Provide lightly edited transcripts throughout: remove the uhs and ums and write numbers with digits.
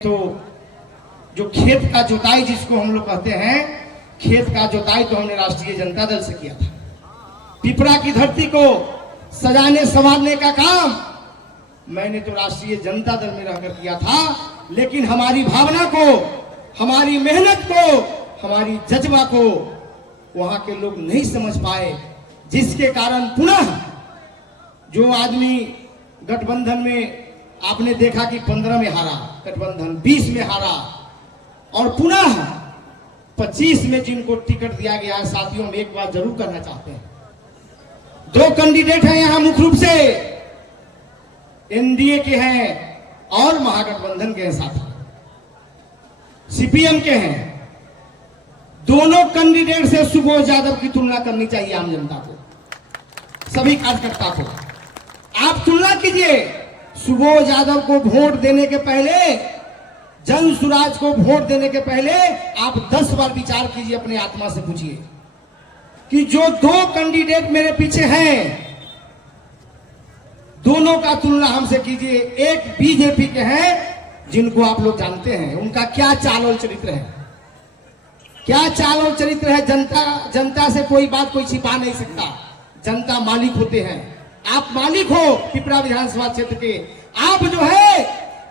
तो जो खेत का जोताई जिसको हम लोग कहते हैं, खेत का जोताई तो हमने राष्ट्रीय जनता दल से किया था। पिपरा की धरती को सजाने संवारने का काम मैंने तो राष्ट्रीय जनता दल में रहकर किया था, लेकिन हमारी भावना को, हमारी मेहनत को, हमारी जज्बा को वहां के लोग नहीं समझ पाए, जिसके कारण पुनः जो आदमी गठबंधन में आपने देखा कि 15 में हारा, गठबंधन 20 में हारा और पुनः 25 में जिनको टिकट दिया गया है। साथियों, में एक बात जरूर करना चाहते हैं, दो कैंडिडेट हैं यहां मुख्य रूप से एनडीए के हैं और महागठबंधन के हैं, साथी सीपीएम के हैं। दोनों कैंडिडेट से सुबोध यादव की तुलना करनी चाहिए आम जनता को, सभी कार्यकर्ता को। आप तुलना कीजिए, सुबोध यादव को वोट देने के पहले, जन सुराज को वोट देने के पहले आप 10 बार विचार कीजिए, अपने आत्मा से पूछिए कि जो दो कैंडिडेट मेरे पीछे हैं, दोनों का तुलना हमसे कीजिए। एक बीजेपी के हैं जिनको आप लोग जानते हैं, उनका क्या चाल और चरित्र है, क्या चाल और चरित्र है। जनता से कोई बात कोई छिपा नहीं सकता, जनता मालिक होते हैं। आप मालिक हो पिपरा विधानसभा क्षेत्र के। आप जो है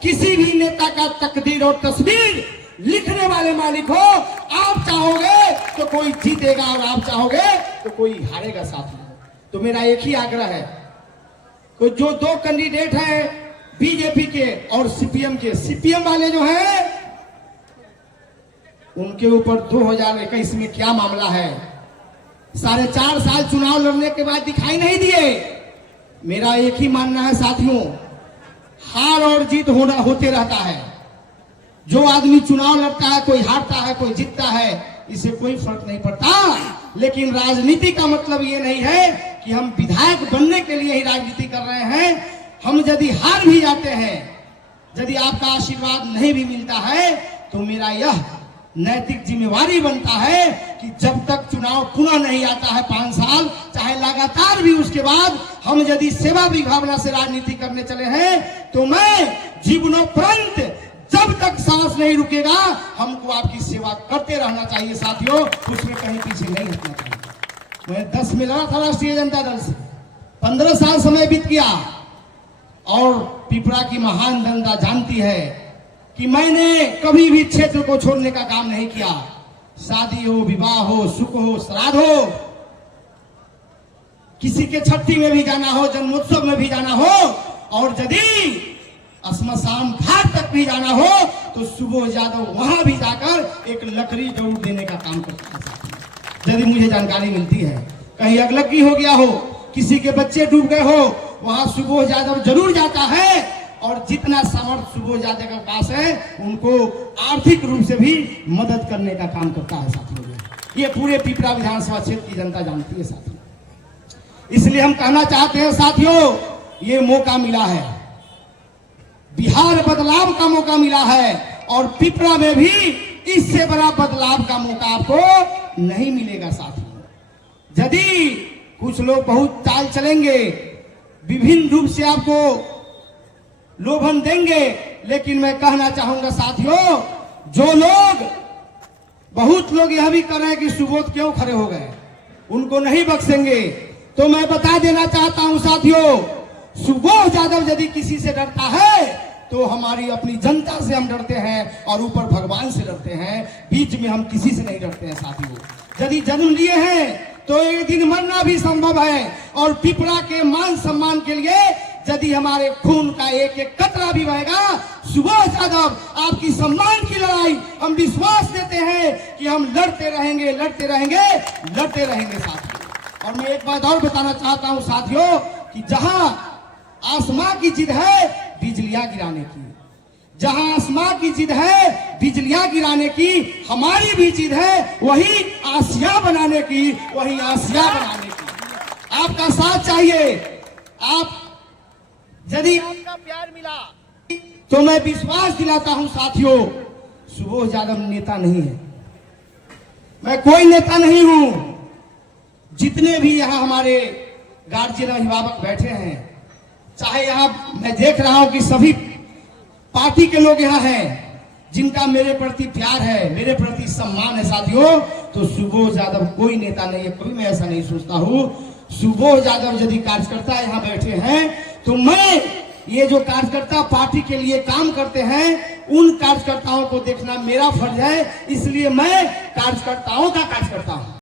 किसी भी नेता का तकदीर और तस्वीर लिखने वाले मालिक हो। आप चाहोगे तो कोई जीतेगा और आप चाहोगे तो कोई हारेगा। साथियों, तो मेरा एक ही आग्रह है कि जो दो कैंडिडेट हैं बीजेपी के और सीपीएम के, सीपीएम वाले जो हैं उनके ऊपर 2021 में क्या मामला है, 4.5 साल चुनाव लड़ने के बाद दिखाई नहीं दिए। मेरा एक ही मानना है साथियों, हार और जीत होते रहता है। जो आदमी चुनाव लड़ता है, कोई हारता है कोई जीतता है, इससे कोई फर्क नहीं पड़ता। लेकिन राजनीति का मतलब ये नहीं है कि हम विधायक बनने के लिए ही राजनीति कर रहे हैं। हम यदि हार भी जाते हैं, यदि आपका आशीर्वाद नहीं भी मिलता है, तो मेरा यह नैतिक जिम्मेवारी बनता है कि जब तक चुनाव पुनः नहीं आता है 5 साल, चाहे लगातार भी, उसके बाद हम यदि सेवा की भावना से राजनीति करने चले हैं, तो मैं जीवनोपरंत जब तक सांस नहीं रुकेगा हमको आपकी सेवा करते रहना चाहिए। साथियों, उसमें कहीं पीछे नहीं हटना चाहिए। मैं 10 में लड़ा था राष्ट्रीय जनता दल से, 15 साल समय बीत गया और पिपरा की महान जनता जानती है कि मैंने कभी भी क्षेत्र को छोड़ने का काम नहीं किया। शादी हो, विवाह हो, सुख हो, श्राद्ध हो, किसी के छठी में भी जाना हो, जन्मोत्सव में भी जाना हो, और यदि श्मशान घाट तक भी जाना हो तो सुबोध यादव वहां भी जाकर एक लकड़ी जरूर देने का काम करता है। यदि मुझे जानकारी मिलती है कहीं अगलगी हो गया हो, किसी के बच्चे डूब गए हो, वहां सुबोध यादव जरूर जाता है और जितना सामर्थ्य सुबोध यादव के पास है उनको आर्थिक रूप से भी मदद करने का काम करता है। साथियों, ये पूरे पिपरा विधानसभा क्षेत्र की जनता जानती है साथियों। इसलिए हम कहना चाहते हैं साथियों, ये मौका मिला है, बिहार बदलाव का मौका मिला है, और पिपरा में भी इससे बड़ा बदलाव का मौका आपको नहीं मिलेगा। साथियों, यदि कुछ लोग बहुत चाल चलेंगे, विभिन्न रूप से आपको लोभन देंगे, लेकिन मैं कहना चाहूंगा साथियों, जो लोग, बहुत लोग यह भी कर रहे हैं कि सुबोध क्यों खड़े हो गए, उनको नहीं बख्शेंगे। तो मैं बता देना चाहता हूं साथियों, सुबोध यादव यदि किसी से डरता है तो हमारी अपनी जनता से हम डरते हैं और ऊपर भगवान से डरते हैं। बीच में हम किसी से नहीं डरते हैं साथियों। यदि जन्म लिए हैं तो एक दिन मरना भी संभव है, और पिपरा के मान सम्मान के लिए यदि हमारे खून का एक एक कतरा भी बहेगा, सुबोध यादव आपकी सम्मान की लड़ाई हम विश्वास देते हैं कि हम लड़ते रहेंगे, लड़ते रहेंगे, लड़ते रहेंगे साथियों। और मैं एक बात और बताना चाहता हूं साथियों कि जहां आसमां की जिद है बिजलियां गिराने की, जहां आसमां की जिद है बिजलियां गिराने की, हमारी भी जिद है वही आसिया बनाने की, वही आसिया बनाने की। आपका साथ चाहिए। आप यदि आपका प्यार मिला तो मैं विश्वास दिलाता हूं साथियों, सुबोध यादव नेता नहीं है, मैं कोई नेता नहीं हूं। जितने भी यहां हमारे गार्जियन अभिभावक बैठे हैं, चाहे यहां मैं देख रहा हूं कि सभी पार्टी के लोग यहाँ हैं, जिनका मेरे प्रति प्यार है, मेरे प्रति सम्मान है साथियों, तो सुबोध यादव कोई नेता नहीं है, कोई मैं ऐसा नहीं सोचता हूँ। सुबोध यादव यदि कार्यकर्ता यहाँ बैठे हैं तो मैं, ये जो कार्यकर्ता पार्टी के लिए काम करते हैं, उन कार्यकर्ताओं को देखना मेरा फर्ज है, इसलिए मैं कार्यकर्ताओं का कार्यकर्ता हूँ।